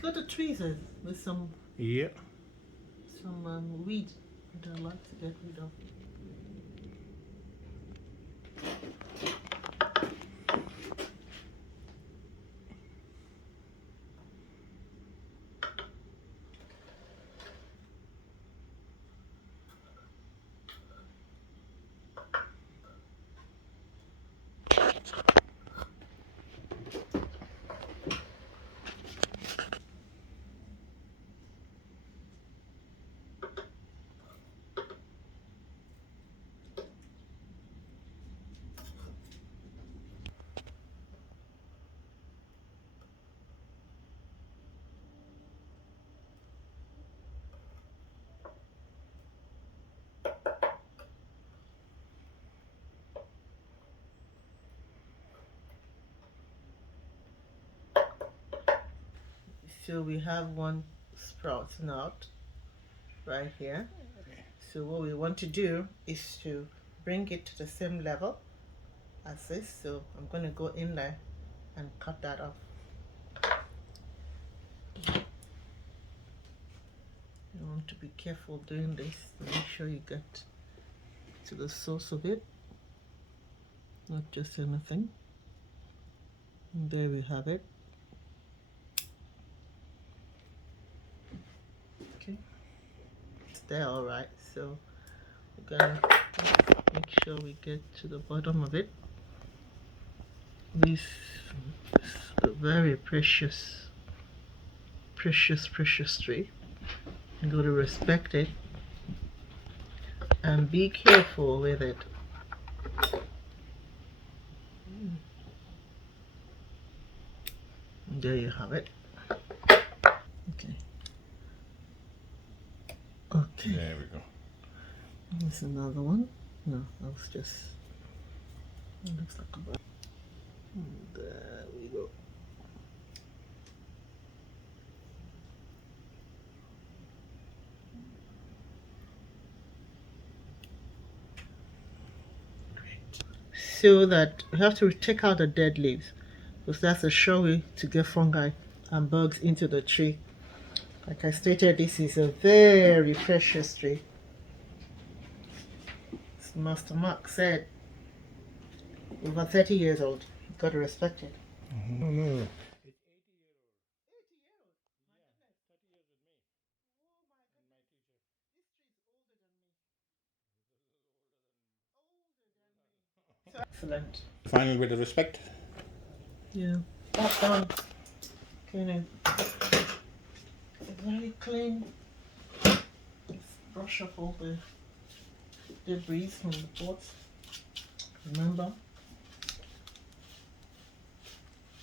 got the tweezers with some Yeah. weed that I like to get rid of. So we have one sprouting out right here. So what we want to do is to bring it to the same level as this. So I'm going to go in there and cut that off. You want to be careful doing this. Make sure you get to the source of it, not just anything. And there we have it. Okay, it's there all right. So we're gonna make sure we get to the bottom of it. This is a very precious tree. You got to respect it and be careful with it. There you have it. Okay. Okay. There we go. There's another one. No, that was just. It looks like a bird. There we go. So that we have to take out the dead leaves, because that's a sure way to get fungi and bugs into the tree. Like I stated, this is a very precious tree. As Master Mark said, over 30 years old. You've got to respect it. No, no. Excellent. Final with the respect. Yeah, that's done. Cleaning. Very clean. Just brush off all the debris from the pots. Remember,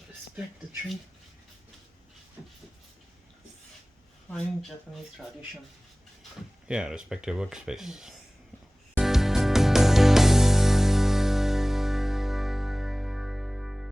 respect the tree. Fine Japanese tradition. Yeah, respect your workspace. Yes.